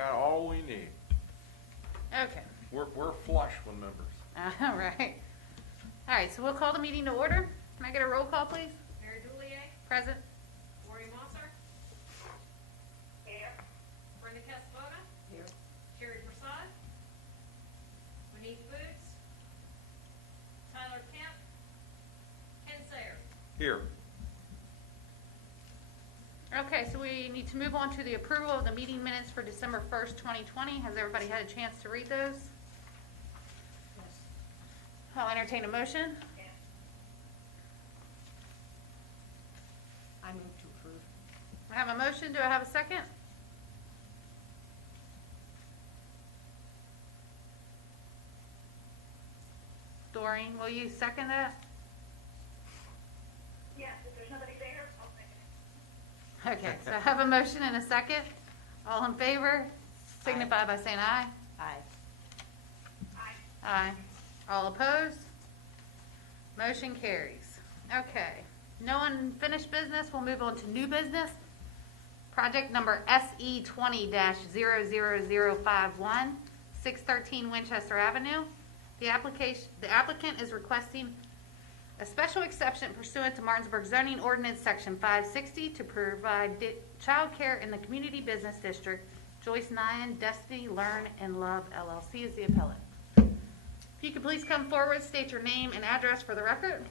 got all we need. Okay. We're flush with members. All right. All right, so we'll call the meeting to order. Can I get a roll call, please? Mary Juliet, Present. Lori Mosser. Here. Brenda Casavoda. Here. Sherry Prasad. Monique Boots. Tyler Kemp. Ken Sayer. Here. Okay, so we need to move on to the approval of the meeting minutes for December 1st, 2020. Has everybody had a chance to read those? Yes. I'll entertain a motion. I move to approve. I have a motion. Do I have a second? Doreen, will you second that? Yes, if there's nobody there, I'll second it. Okay, so I have a motion and a second. All in favor, signify by saying aye. Aye. Aye. Aye. All opposed? Motion carries. Okay, no unfinished business, we'll move on to new business. Project number SE 20-00051, 613 Winchester Avenue. The applicant is requesting a special exception pursuant to Martinsburg zoning ordinance section 560 to provide childcare in the community business district. Joyce Nyan, Destiny Learn and Love LLC is the appellant. If you could please come forward, state your name and address for the record.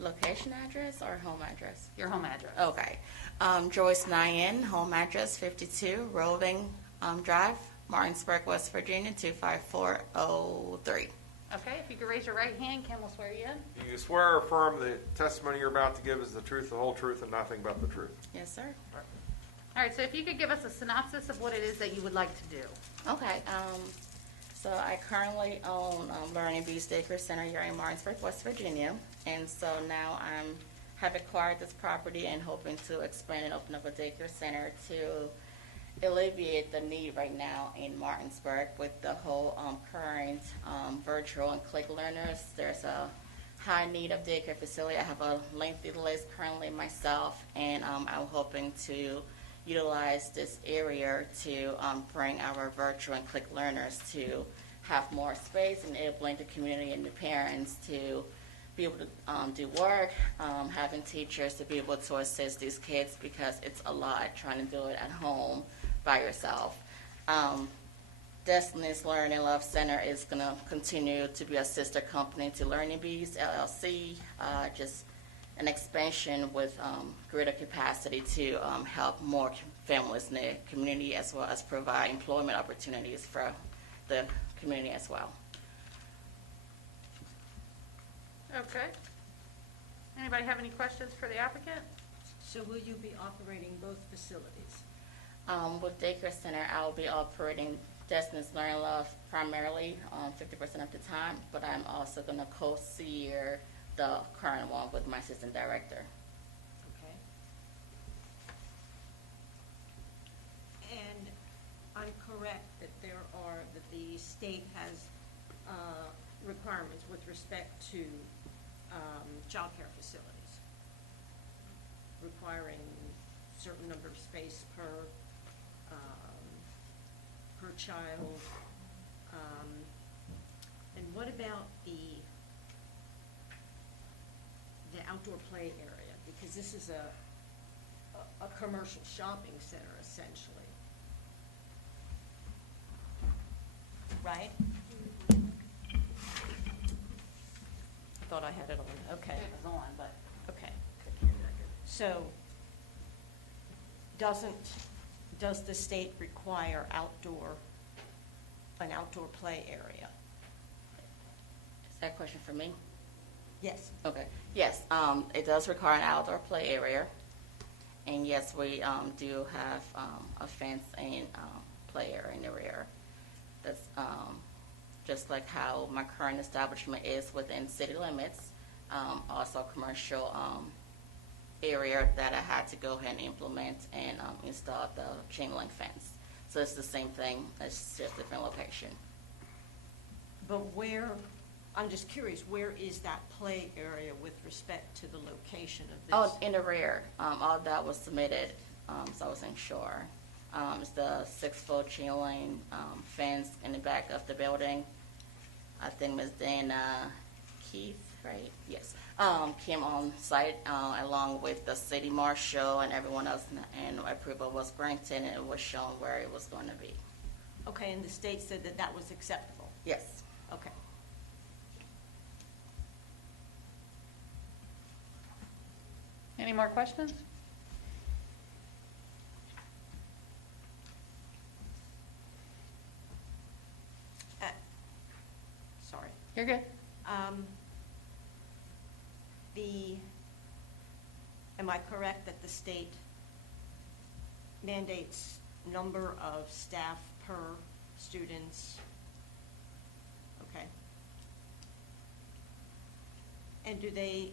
Location address or home address? Your home address. Okay. Joyce Nyan, home address 52 Roving Drive, Martinsburg, West Virginia 25403. Okay, if you could raise your right hand, Ken will swear you in. You can swear or affirm the testimony you're about to give is the truth, the whole truth, and nothing but the truth. Yes, sir. All right, so if you could give us a synopsis of what it is that you would like to do. Okay. So I currently own Learning Bees Daycare Center here in Martinsburg, West Virginia, and so now have acquired this property and hoping to expand and open up a daycare center to alleviate the need right now in Martinsburg with the whole current virtual and click learners. There's a high need of daycare facility. I have a lengthy list currently myself, and I'm hoping to utilize this area to bring our virtual and click learners to have more space, enabling the community and the parents to be able to do work, having teachers to be able to assist these kids because it's a lot trying to do it at home by yourself. Destiny's Learn and Love Center is going to continue to be a sister company to Learning Bees LLC, just an expansion with greater capacity to help more families in the community as well as provide employment opportunities for the community as well. Okay. Anybody have any questions for the applicant? So will you be operating both facilities? With Daycare Center, I'll be operating Destiny's Learn and Love primarily 50% of the time, but I'm also going to co-steer the current one with my assistant director. Okay. And I'm correct that that the state has requirements with respect to childcare facilities, requiring certain number of space per child. And what about the outdoor play area? Because this is a commercial shopping center essentially. Right? I thought I had it on. Okay. It was on, but. Okay. So, does the state require an outdoor play area? Is that a question for me? Yes. Okay. Yes, it does require an outdoor play area. And yes, we do have a fence and play area in the rear. That's just like how my current establishment is within city limits. Also a commercial area that I had to go ahead and implement and install the chain link fence. So it's the same thing, it's just different location. But where I'm just curious, where is that play area with respect to the location of this? Oh, in the rear, all that was submitted, so I wasn't sure. It's the 6-foot chain link fence in the back of the building. I think Ms. Dana Keith, right? Yes. Came on site along with the city marshal and everyone else, and approval was granted, and it was shown where it was going to be. Okay, and the state said that that was acceptable? Yes. Okay. Any more questions? Uh, Sorry. You're good. Am I correct that the state mandates number of staff per students? Okay. And do they,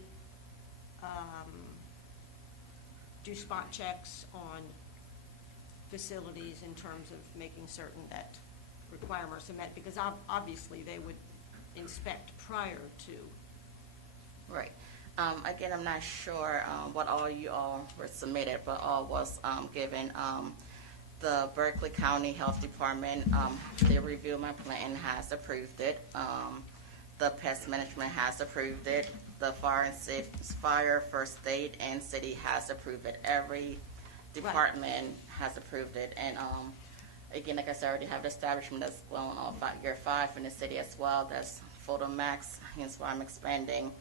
do spot checks on facilities in terms of making certain that requirements are met? Because obviously they would inspect prior to. Right. Again, I'm not sure what all you all were submitted, but all was given. The Berkeley County Health Department, they reviewed my plan and has approved it. The pest management has approved it. The fire, first aid, and city has approved it. Every department has approved it. And again, like I said, I already have the establishment that's going on year 5 in the city as well. That's Photomax, hence why I'm expanding.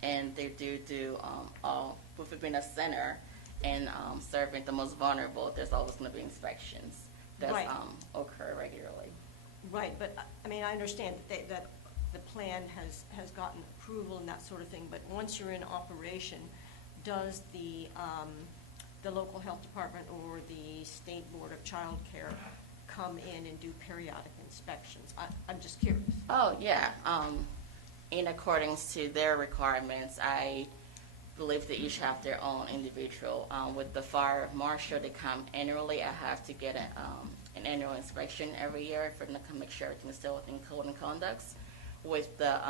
And they do all, with it being a center and serving the most vulnerable, there's always going to be inspections that Right. Occur regularly. Right, but, I mean, I understand that the plan has gotten approval and that sort of thing, but once you're in operation, does the local health department or the State Board of Child Care come in and do periodic inspections? I'm just curious. Oh, yeah. In accordance to their requirements, I believe they each have their own individual. With the fire marshal, they come annually. I have to get an annual inspection every year for them to come make sure everything is still within code and conducts. With the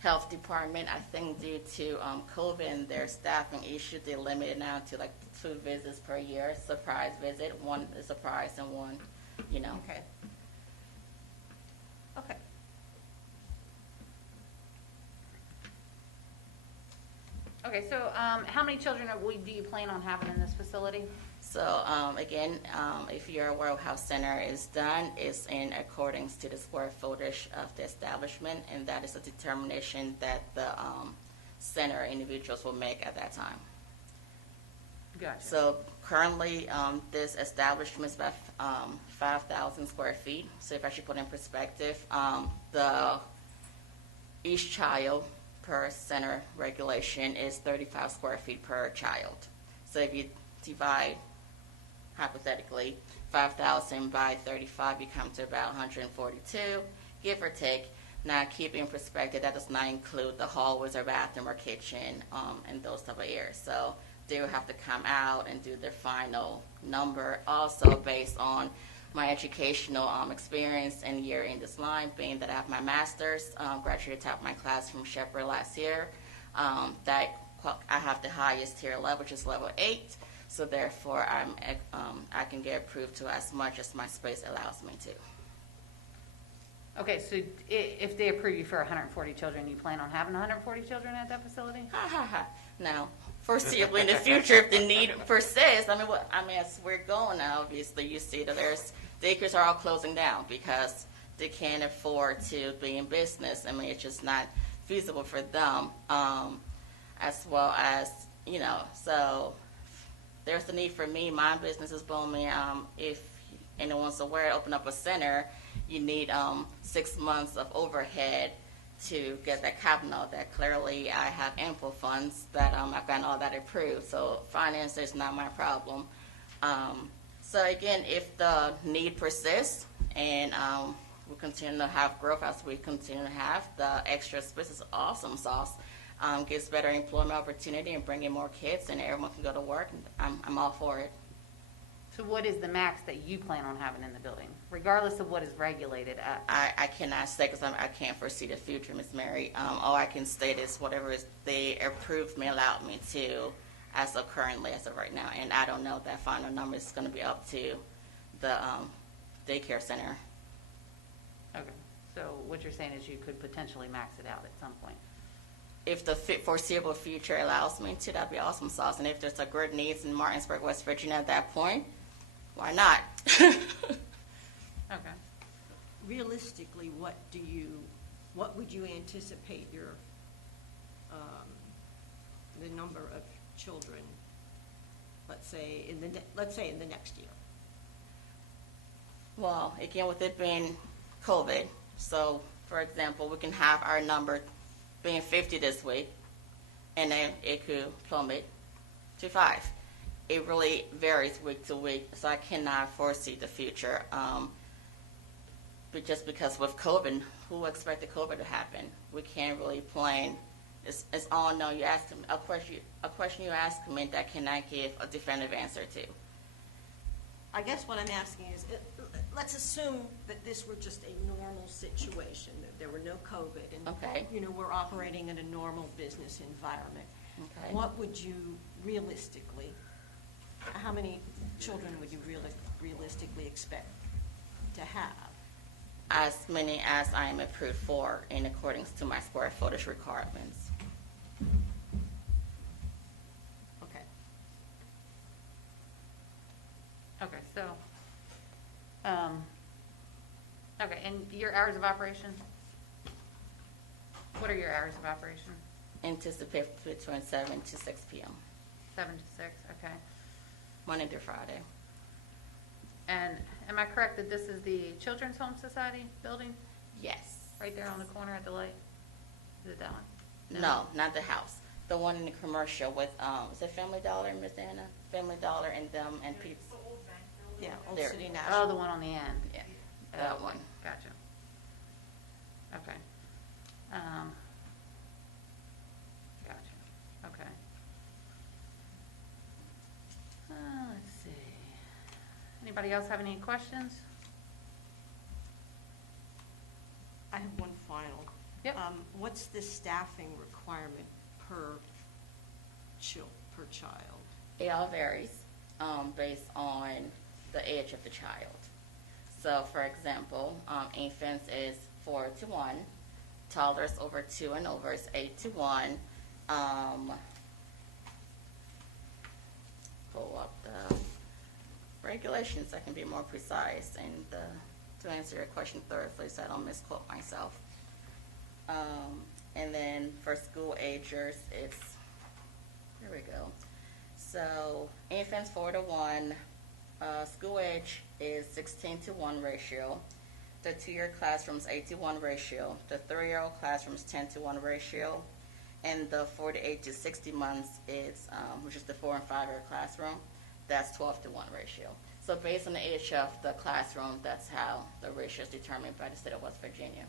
health department, I think due to COVID and their staffing issue, they limited now to like 2 visits per year, surprise visit. One is surprise and one, Okay. Okay. Okay, so how many children do you plan on having in this facility? So again, if you're aware of how center is done, it's in accordance to the square footage of the establishment, and that is a determination that the center individuals will make at that time. Gotcha. So currently, this establishment is about 5,000 square feet. So if I should put in perspective, each child per center regulation is 35 square feet per child. So if you divide, hypothetically, 5,000 by 35, you come to about 142, give or take. Now, keep in perspective, that does not include the hallways or bathroom or kitchen and those type of areas. So they will have to come out and do their final number, also based on my educational experience and year in this line, being that I have my master's, graduated top of my class from Shepherd last year. That I have the highest tier level, which is level 8. So therefore, I can get approved to as much as my space allows me to. Okay, so if they approve you for 140 children, you plan on having 140 children at that facility? Ha ha ha. Now, foreseeably in the future, if the need persists, as we're going now, obviously you see that daycares are all closing down because they can't afford to be in business. It's just not feasible for them, as well as, so there's the need for me. My business is booming. If anyone's aware, open up a center, you need 6 months of overhead to get that capital. That clearly I have ample funds that I've gotten all that approved. So finance is not my problem. So again, if the need persists and we continue to have growth as we continue to have, the extra space is awesome sauce. Gives better employment opportunity and bringing more kids and everyone can go to work. I'm all for it. So what is the max that you plan on having in the building, regardless of what is regulated at? I cannot say because I can't foresee the future, Miss Mary. All I can state is whatever is they approved me, allowed me to, as of currently, as of right now. And I don't know if that final number is going to be up to the daycare center. Okay, so what you're saying is you could potentially max it out at some point. If the foreseeable future allows me to, that'd be awesome sauce. And if there's a great needs in Martinsburg, West Virginia at that point, why not? Okay. Realistically, what would you anticipate your, the number of children, let's say in the next year? Well, again, with it being COVID, so for example, we can have our number being 50 this week, and then it could plummet to 5. It really varies week to week, so I cannot foresee the future. But just because with COVID, who expected COVID to happen? We can't really plan. It's all no. You ask a question you ask me that cannot give a definitive answer to. I guess what I'm asking is, let's assume that this were just a normal situation, that there were no COVID, and, Okay. we're operating in a normal business environment. Okay. What would you realistically, how many children would you realistically expect to have? As many as I am approved for in accordance to my square footage requirements. Okay. Okay, so, okay, and your hours of operation? What are your hours of operation? Anticipate between 7 to 6 p.m. 7 to 6, okay. Monday through Friday. And am I correct that this is the Children's Home Society building, Yes. right there on the corner at the light? Is it that one? No, not the house. The one in the commercial with, is it Family Dollar, Miss Anna? Family Dollar and them and Peeps. Yeah, Old There. City Oh, National. the one on the end? Yeah, Oh, that okay, one. Gotcha. Okay. Gotcha, okay. Let's see. Anybody else have any questions? I have one final. Yep. What's the staffing requirement per child? It all varies based on the age of the child. So, for example, infants is 4 to 1, toddlers over 2 and over is 8 to 1. Pull up the regulations, I can be more precise and to answer your question thoroughly so I don't misquote myself. And then for school agers, it's, here we go. So infants 4 to 1, school age is 16 to 1 ratio. The 2-year classroom's 8 to 1 ratio. The 3-year-old classroom's 10 to 1 ratio. And the 48 to 60 months is, which is the 4 and 5-year classroom, that's 12 to 1 ratio. So based on the age of the classroom, that's how the ratio is determined by the state of West Virginia.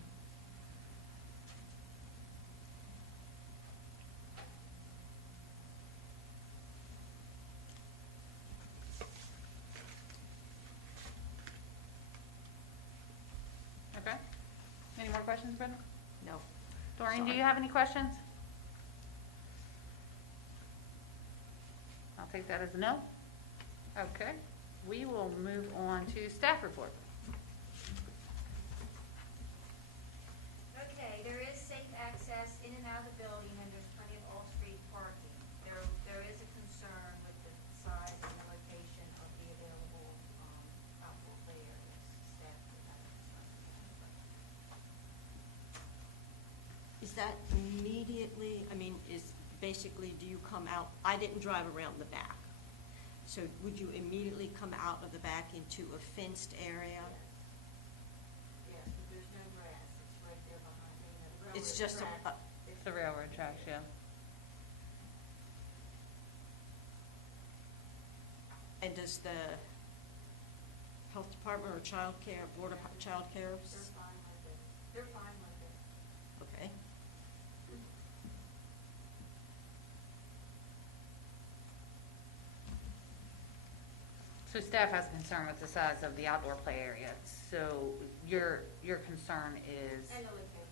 Okay. Any more questions, Brenda? No. Doreen, do Sorry. you have any questions? I'll take that as a no. Okay. We will move on to staff report. Okay, there is safe access in and out of the building, and there's plenty of all-street parking. There is a concern with the size and the location of the available, outdoor play areas. Staff would have a concern. Is that immediately, is basically, do you come out, I didn't drive around the back. So would you immediately come out of the back into a fenced area? Yes, but there's no grass, it's right there behind the It's just a, It's the railroad tracks, yeah. and does the health department or child care, board of child care? They're fine with it. They're fine with it. Okay. So staff has concern with the size of the outdoor play area, so your concern is And the location.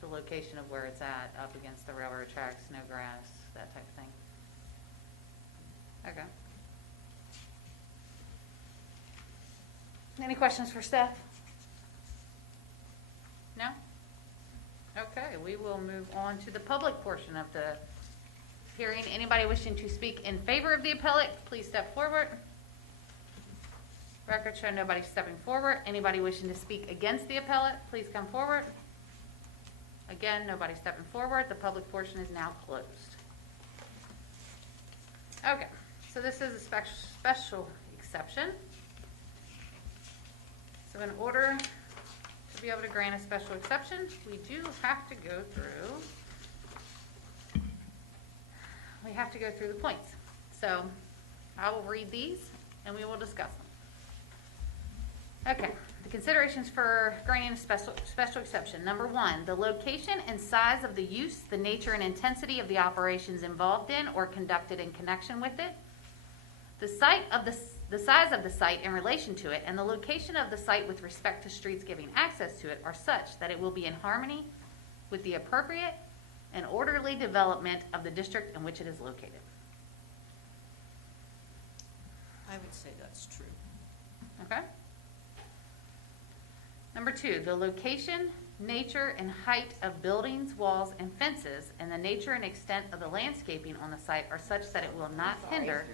the location of where it's at, up against the railroad tracks, no grass, that type of thing. Okay. Any questions for staff? No? Okay, we will move on to the public portion of the hearing. Anybody wishing to speak in favor of the appellate, please step forward. Record show nobody stepping forward. Anybody wishing to speak against the appellate, please come forward. Again, nobody stepping forward. The public portion is now closed. Okay, so this is a special exception. So in order to be able to grant a special exception, we do have to go through, the points. So I will read these and we will discuss them. Okay, the considerations for granting a special exception. Number one, the location and size of the use, the nature and intensity of the operations involved in or conducted in connection with it, the size of the site in relation to it, and the location of the site with respect to streets giving access to it are such that it will be in harmony with the appropriate and orderly development of the district in which it is located. I would say that's true. Okay? Number two, the location, nature, and height of buildings, walls, and fences, and the nature and extent of the landscaping on the site are such that it will not hinder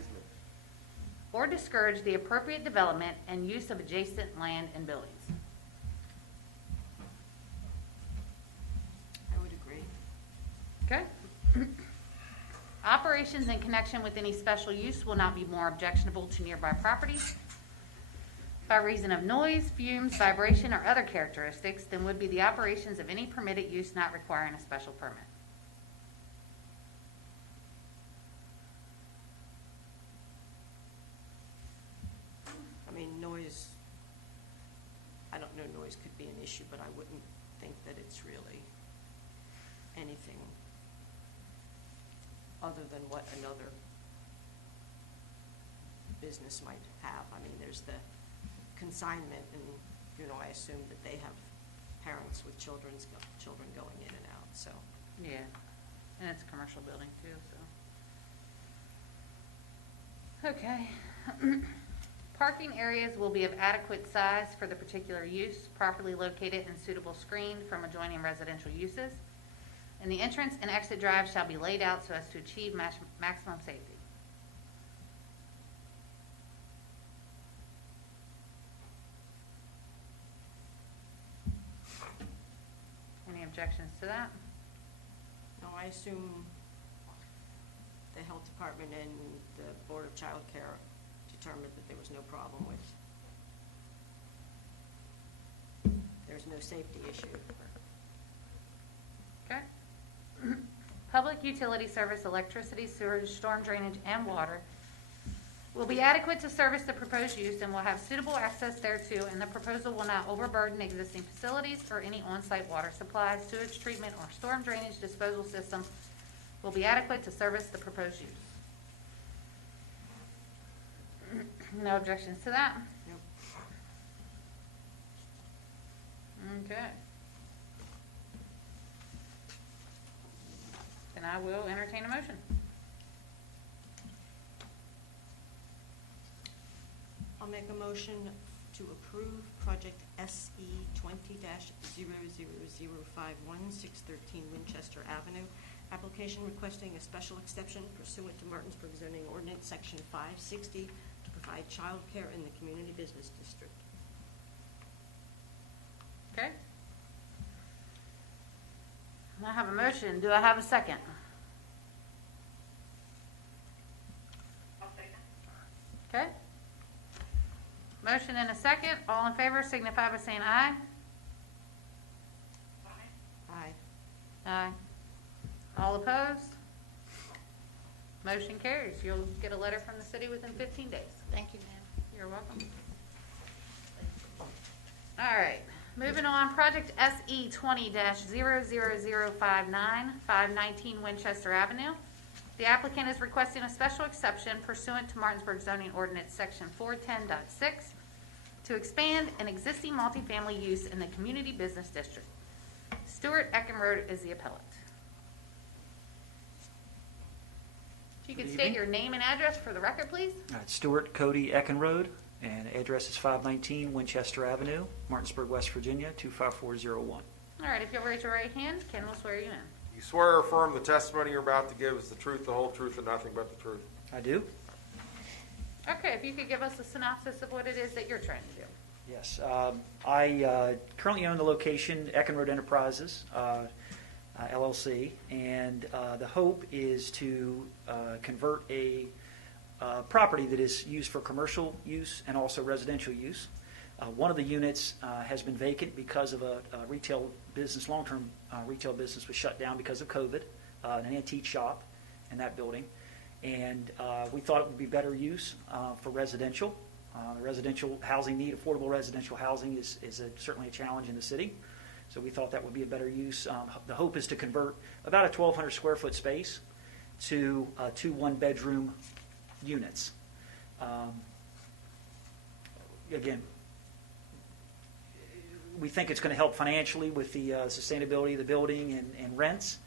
or discourage the appropriate development and use of adjacent land and buildings. I would agree. Okay? Operations in connection with any special use will not be more objectionable to nearby properties by reason of noise, fumes, vibration, or other characteristics than would be the operations of any permitted use not requiring a special permit. I mean, noise, I don't know, noise could be an issue, but I wouldn't think that it's really anything other than what another business might have. I mean, there's the consignment, and, you know, I assume that they have parents with children going in and out, so. Yeah, and it's a commercial building too, so. Okay. Parking areas will be of adequate size for the particular use, properly located and suitable screened from adjoining residential uses. And the entrance and exit drive shall be laid out so as to achieve maximum safety. Any objections to that? No, I assume the health department and the Board of Child Care determined that there was no problem with, there's no safety issue. Okay. Public utility service, electricity, sewage, storm drainage, and water will be adequate to service the proposed use and will have suitable access thereto, and the proposal will not overburden existing facilities or any on-site water supplies, sewage treatment, or storm drainage disposal system will be adequate to service the proposed use. No objections to that? Nope. Okay. Then I will entertain a motion. I'll make a motion to approve project SE 20-00051, 613 Winchester Avenue. Application requesting a special exception pursuant to Martinsburg zoning ordinance, section 560, to provide childcare in the community business district. Okay? I have a motion. Do I have a second? Okay? Motion and a second. All in favor signify by saying aye. Aye. Aye. All opposed? Motion carries. You'll get a letter from the city within 15 days. Thank you, ma'am. You're welcome. All right, moving on, project SE 20-00059, 519 Winchester Avenue. The applicant is requesting a special exception pursuant to Martinsburg zoning ordinance section 410.6 to expand an existing multifamily use in the community business district. Stuart Eckenrode is the appellant. If you could Good state evening. your name and address for the record, please. Stuart Cody Eckenrode, and address is 519 Winchester Avenue, Martinsburg, West Virginia, 25401. All right, if you'll raise your right hand, Ken will swear you in. You swear or affirm the testimony you're about to give is the truth, the whole truth, and nothing but the truth. I do? Okay, if you could give us a synopsis of what it is that you're trying to do. Yes. I currently own the location, Eckenrode Enterprises, LLC, and the hope is to convert a property that is used for commercial use and also residential use. One of the units has been vacant because of a retail business, long-term retail business was shut down because of COVID, an antique shop in that building. And we thought it would be better use for residential. Residential housing need, affordable residential housing is certainly a challenge in the city. So we thought that would be a better use. The hope is to convert about a 1,200 square foot space to two one-bedroom units. Again, we think it's going to help financially with the sustainability of the building and rents.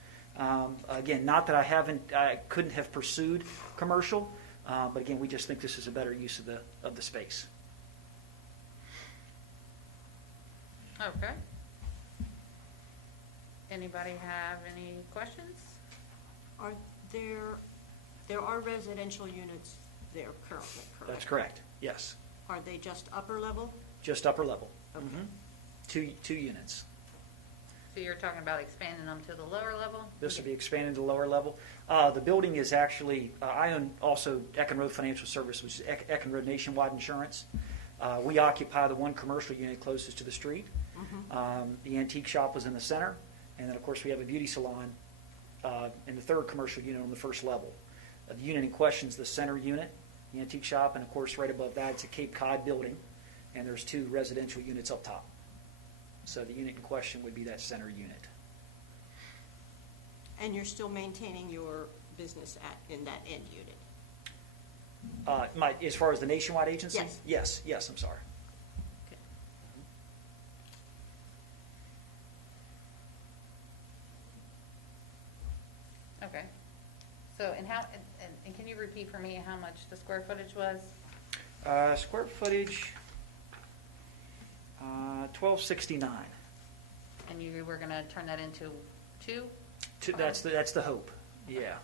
Again, not that I couldn't have pursued commercial, but again, we just think this is a better use of the space. Okay. Anybody have any questions? Are there are residential units there currently, correct? That's correct. Yes, Are they just upper level? just upper level. Okay. Two units. So you're talking about expanding them to the lower level? This will be expanded to lower level. The building is actually, I own also Eckenrode Financial Service, which is Eckenrode Nationwide Insurance. We occupy the one commercial unit closest to the street. The antique shop was in the center, and then of course we have a beauty salon in the third commercial unit on the first level. The unit in question is the center unit, the antique shop, and of course right above that it's a Cape Cod building, and there's two residential units up top. So the unit in question would be that center unit. And you're still maintaining your business in that end unit? As far as the Nationwide agency? Yes. Yes, I'm sorry. Okay. So, and can you repeat for me how much the square footage was? Square footage, 1269. And you were gonna turn that into two? That's the hope, yeah.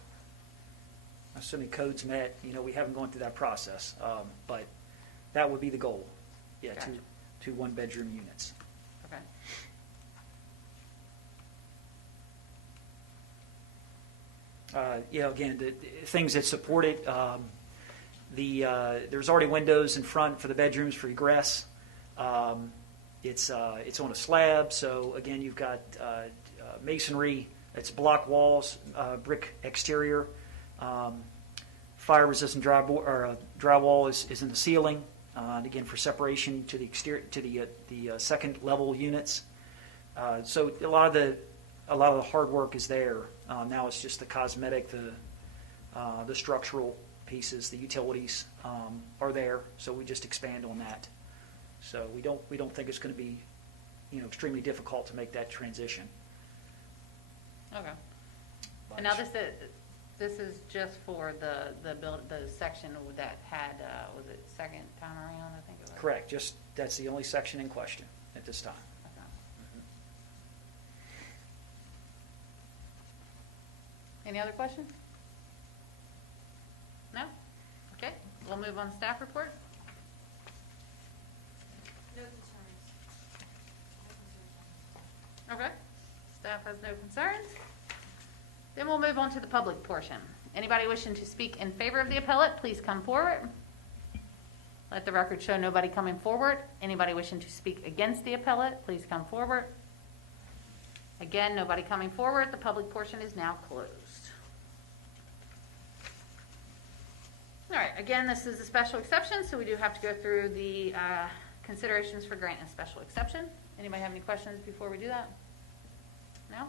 Assuming code's met, we haven't gone through that process, but that would be the goal. Yeah, Gotcha. two one-bedroom units. Okay. Again, the things that support it, there's already windows in front for the bedrooms for egress. It's on a slab, so again, you've got masonry. It's block walls, brick exterior. Fire-resistant drywall is in the ceiling. And again, for separation to the exterior to the second level units. So a lot of the hard work is there. Now it's just the cosmetic, the structural pieces, the utilities are there. So we just expand on that. So we don't think it's going to be, extremely difficult to make that transition. Okay. And now this is just for the section that had, was it second time around, I think it was? Correct. That's the only section in question at this time. Okay. Any other questions? No? Okay, we'll move on to staff report. No concerns. No concerns. Okay, staff has no concerns. Then we'll move on to the public portion. Anybody wishing to speak in favor of the appellate, please come forward. Let the record show nobody coming forward. Anybody wishing to speak against the appellate, please come forward. Again, nobody coming forward. The public portion is now closed. All right, again, this is a special exception, so we do have to go through the considerations for granting a special exception. Anybody have any questions before we do that? No?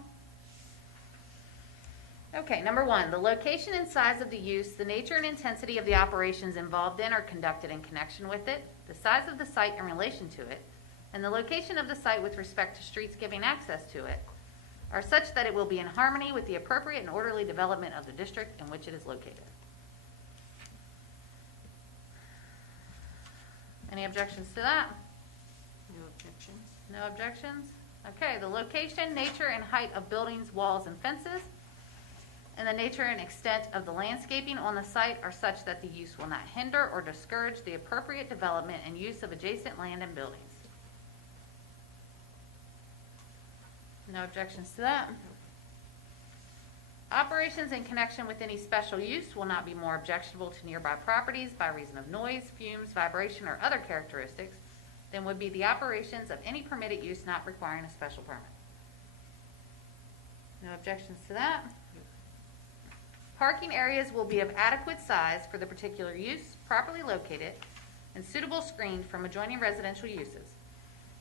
Okay, number one, the location and size of the use, the nature and intensity of the operations involved in or conducted in connection with it, the size of the site in relation to it, and the location of the site with respect to streets giving access to it are such that it will be in harmony with the appropriate and orderly development of the district in which it is located. Any objections to that? No objections. No objections? Okay, the location, nature, and height of buildings, walls, and fences, and the nature and extent of the landscaping on the site are such that the use will not hinder or discourage the appropriate development and use of adjacent land and buildings. No objections to that? Operations in connection with any special use will not be more objectionable to nearby properties by reason of noise, fumes, vibration, or other characteristics than would be the operations of any permitted use not requiring a special permit. No objections to that? Parking areas will be of adequate size for the particular use, properly located, and suitable screened from adjoining residential uses.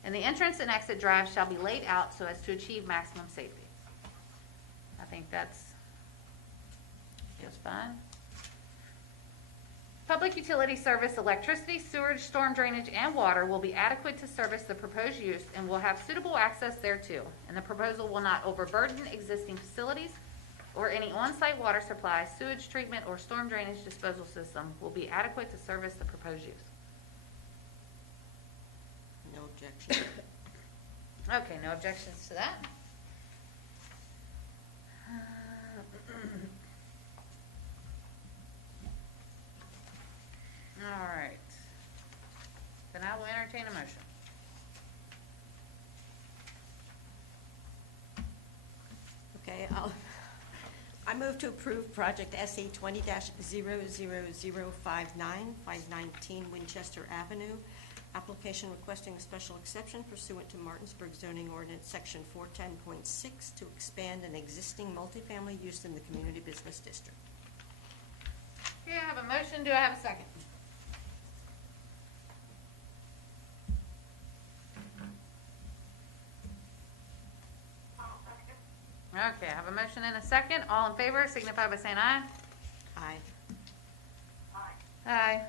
And the entrance and exit drive shall be laid out so as to achieve maximum safety. I think that's just fine. Public utility service, electricity, sewage, storm drainage, and water will be adequate to service the proposed use and will have suitable access thereto. And the proposal will not overburden existing facilities or any on-site water supply, sewage treatment, or storm drainage disposal system will be adequate to service the proposed use. No objection. Okay, no objections to that. All right. Then I will entertain a motion. Okay, I move to approve project SE 20-00059, 519 Winchester Avenue. Application requesting a special exception pursuant to Martinsburg zoning ordinance section 410.6 to expand an existing multifamily use in the community business district. Okay, I have a motion. Do I have a second? Okay, I have a motion and a second. All in favor signify by saying aye. Aye. Aye.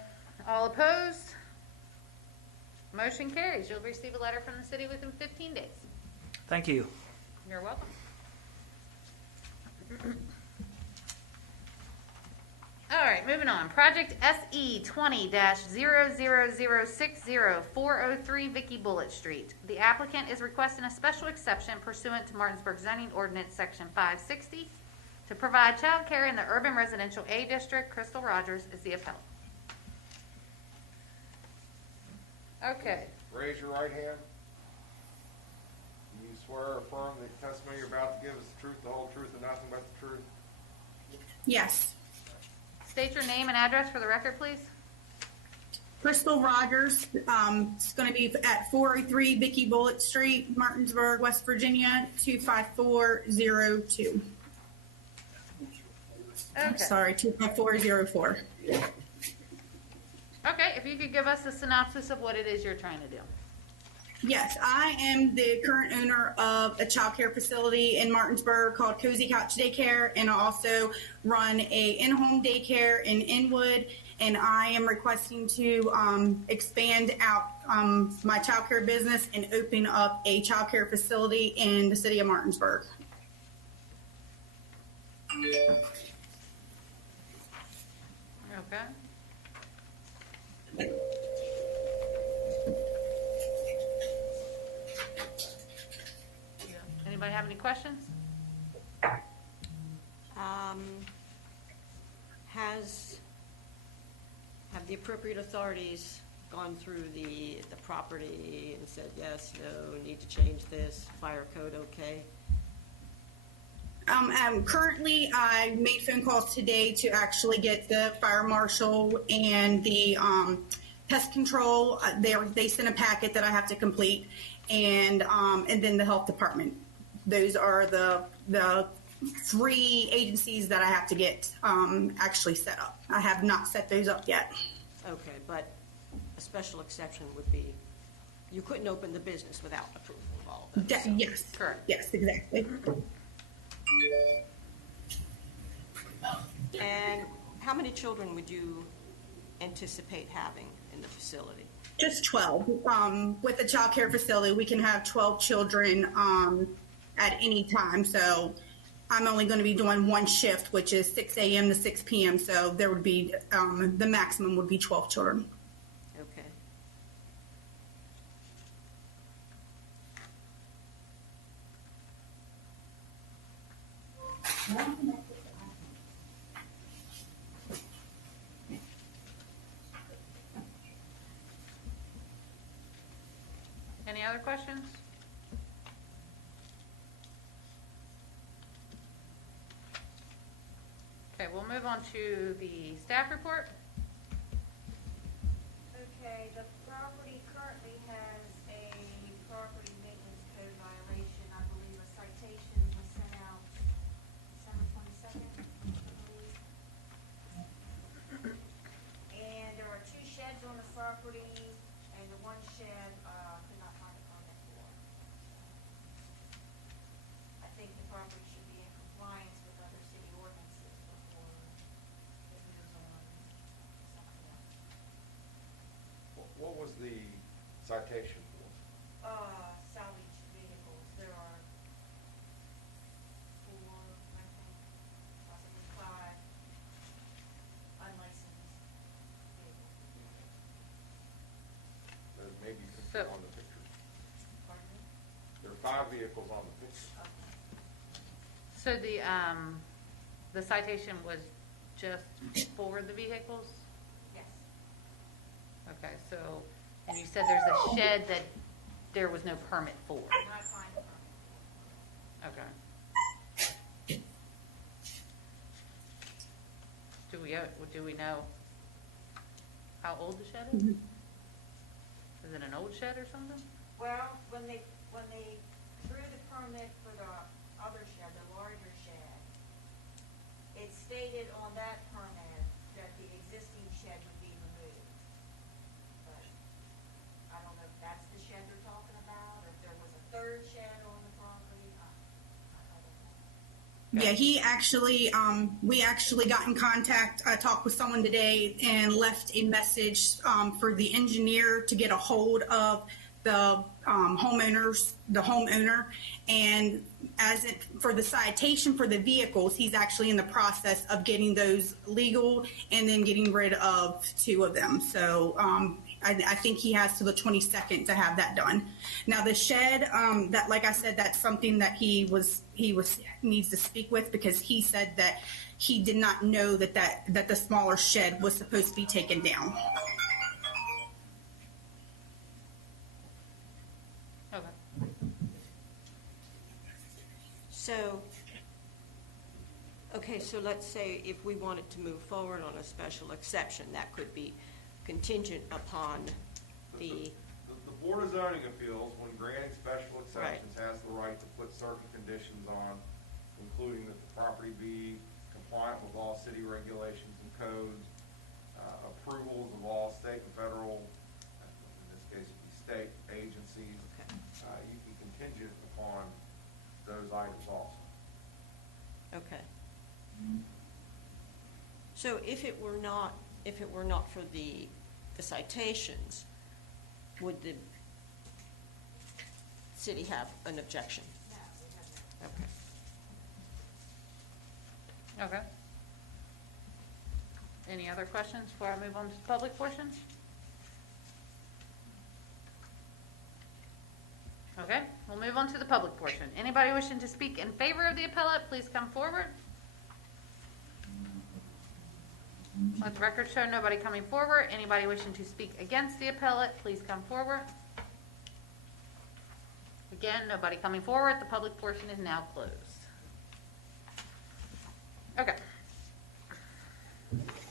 All opposed? Motion carries. You'll receive a letter from the city within 15 days. Thank you. You're welcome. All right, moving on. Project SE 20-00060, 403 Vicky Bullitt Street. The applicant is requesting a special exception pursuant to Martinsburg zoning ordinance section 560 to provide child care in the urban residential A district. Crystal Rogers is the appellant. Okay. Raise your right hand. You swear or affirm the testimony you're about to give is the truth, the whole truth, and nothing but the truth? Yes. State your name and address for the record, please. Crystal Rogers. It's going to be at 403 Vicky Bullitt Street, Martinsburg, West Virginia, 25402. Okay. Sorry, 25404. Okay, if you could give us a synopsis of what it is you're trying to do. Yes, I am the current owner of a child care facility in Martinsburg called Cozy Couch Daycare, and I also run a in-home daycare in Inwood, and I am requesting to expand out my child care business and open up a child care facility in the city of Martinsburg. Okay. Anybody have any questions? Have the appropriate authorities gone through the property and said, yes, no, need to change this, fire code okay? Currently, I made phone calls today to actually get the fire marshal and the pest control. They sent a packet that I have to complete, and then the health department. Those are the three agencies that I have to get actually set up. I have not set those up yet. Okay, but a special exception would be, you couldn't open the business without approval of all of them. so- Yes. Correct. Yes, exactly. how many children would you anticipate having in the facility? Just 12. With the child care facility, we can have 12 children at any time. So I'm only going to be doing one shift, which is 6 a.m. to 6 p.m. So there would be, the maximum would be 12 children. Okay. Any other questions? Okay, we'll move on to the staff report. Okay, the property currently has a property maintenance code violation. I believe a citation was sent out December 22nd, I believe. And there are 2 sheds on the property, and the one shed, could not find a permit for. I think the property should be in compliance with other city ordinances before it moves on something else. What was the citation for? Salvage vehicles, there are 4, I think, possibly 5 unlicensed vehicles. There's maybe So- on the picture. Pardon me? There are 5 vehicles on the picture. So the citation was just for the vehicles? Yes. Okay, so, and you said there's a shed that there was no permit for? Could not find a permit. Okay. Do we know how old the shed is? Is it an old shed or something? Well, when they drew the permit for the other shed, the larger shed, it stated on that permit that the existing shed would be removed. But I don't know if that's the shed they're talking about, or if there was a 3rd shed on the property. I don't know. Yeah, he actually, we actually got in contact, I talked with someone today and left a message for the engineer to get a hold of the homeowner, and for the citation for the vehicles, he's actually in the process of getting those legal and then getting rid of 2 of them. So I think he has till the 22nd to have that done. Now the shed, that, like I said, that's something that he needs to speak with, because he said that he did not know that the smaller shed was supposed to be taken down. Okay. So let's say if we wanted to move forward on a special exception, that could be contingent upon the, The Board of Zoning Appeals, when granting special exceptions, has the right to put certain conditions on, including that the property be compliant with all city regulations and codes, approvals of all state and federal, in this case, it'd be state agencies. Okay. You can contingent upon those items also. okay. So if it were not for the citations, would the city have an objection? No, we have no. Okay. Okay. Any other questions before I move on to the public portion? Okay, we'll move on to the public portion. Anybody wishing to speak in favor of the appellate, please come forward. Let the record show nobody coming forward. Anybody wishing to speak against the appellate, please come forward. Again, nobody coming forward. The public portion is now closed. Okay.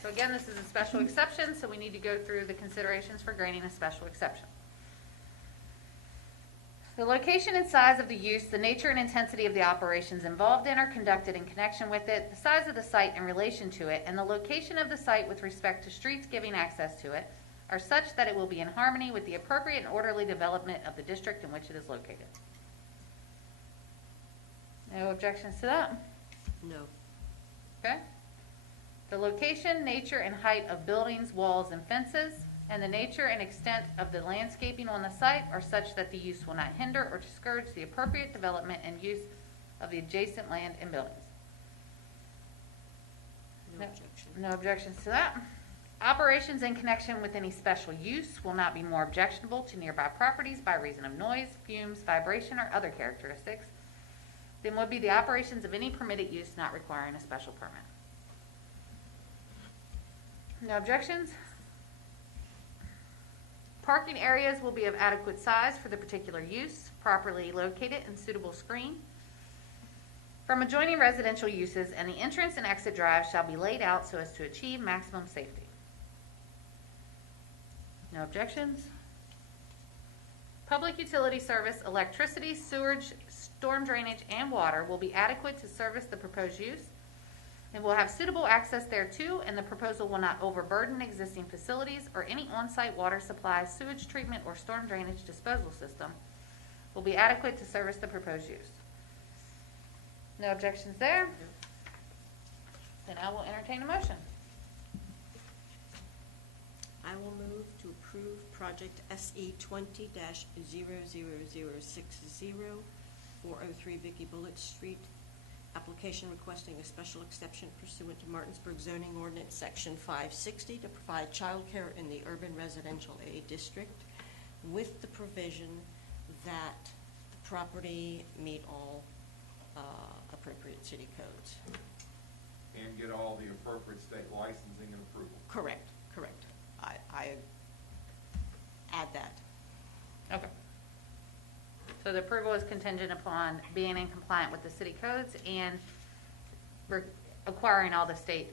So again, this is a special exception, so we need to go through the considerations for granting a special exception. The location and size of the use, the nature and intensity of the operations involved in or conducted in connection with it, the size of the site in relation to it, and the location of the site with respect to streets giving access to it are such that it will be in harmony with the appropriate and orderly development of the district in which it is located. No objections to that? No. Okay. The location, nature, and height of buildings, walls, and fences, and the nature and extent of the landscaping on the site are such that the use will not hinder or discourage the appropriate development and use of the adjacent land and buildings. No objection. No objections to that. Operations in connection with any special use will not be more objectionable to nearby properties by reason of noise, fumes, vibration, or other characteristics than would be the operations of any permitted use not requiring a special permit. No objections? Parking areas will be of adequate size for the particular use, properly located and suitable screen from adjoining residential uses, and the entrance and exit drive shall be laid out so as to achieve maximum safety. No objections? Public utility service, electricity, sewage, storm drainage, and water will be adequate to service the proposed use and will have suitable access thereto, and the proposal will not overburden existing facilities or any on-site water supply, sewage treatment, or storm drainage disposal system will be adequate to service the proposed use. No objections there? Then I will entertain a motion. I will move to approve project SE 20-00060, 403 Vicky Bullitt Street. Application requesting a special exception pursuant to Martinsburg zoning ordinance section 560 to provide childcare in the urban residential A district with the provision that the property meet all appropriate city codes. And get all the appropriate state licensing and approval. Correct. I add that. Okay. So the approval is contingent upon being in compliant with the city codes and acquiring all the state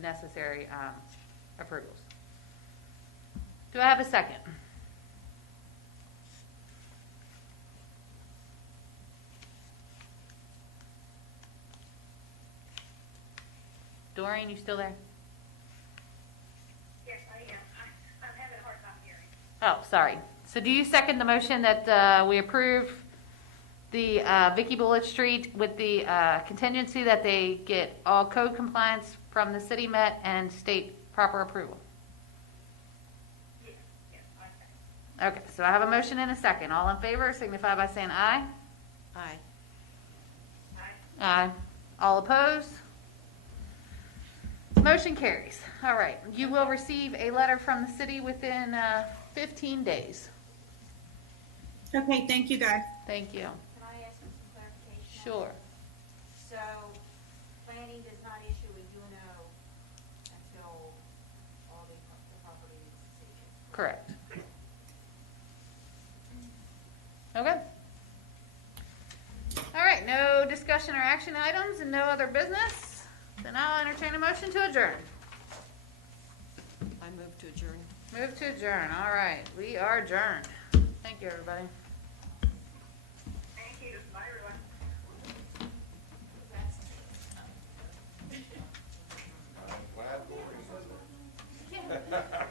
necessary approvals. Do I have a second? Doreen, you still there? Yes, I am. I'm having a hard time hearing. Oh, sorry. So do you second the motion that we approve the Vicky Bullitt Street with the contingency that they get all code compliance from the city met and state proper approval? Yes, I think. Okay, so I have a motion and a second. All in favor signify by saying aye. Aye. Aye. All opposed? Motion carries. All right, you will receive a letter from the city within 15 days. Okay, thank you, guys. Thank you. Can I ask for some clarification? Sure. So, planning does not issue a UNO until all the property is secured? Correct. Okay. All right, no discussion or action items and no other business. Then I'll entertain a motion to adjourn. I move to adjourn. Move to adjourn. All right, we are adjourned. Thank you, everybody. Thank you. Bye, everyone. Glad Lori was there.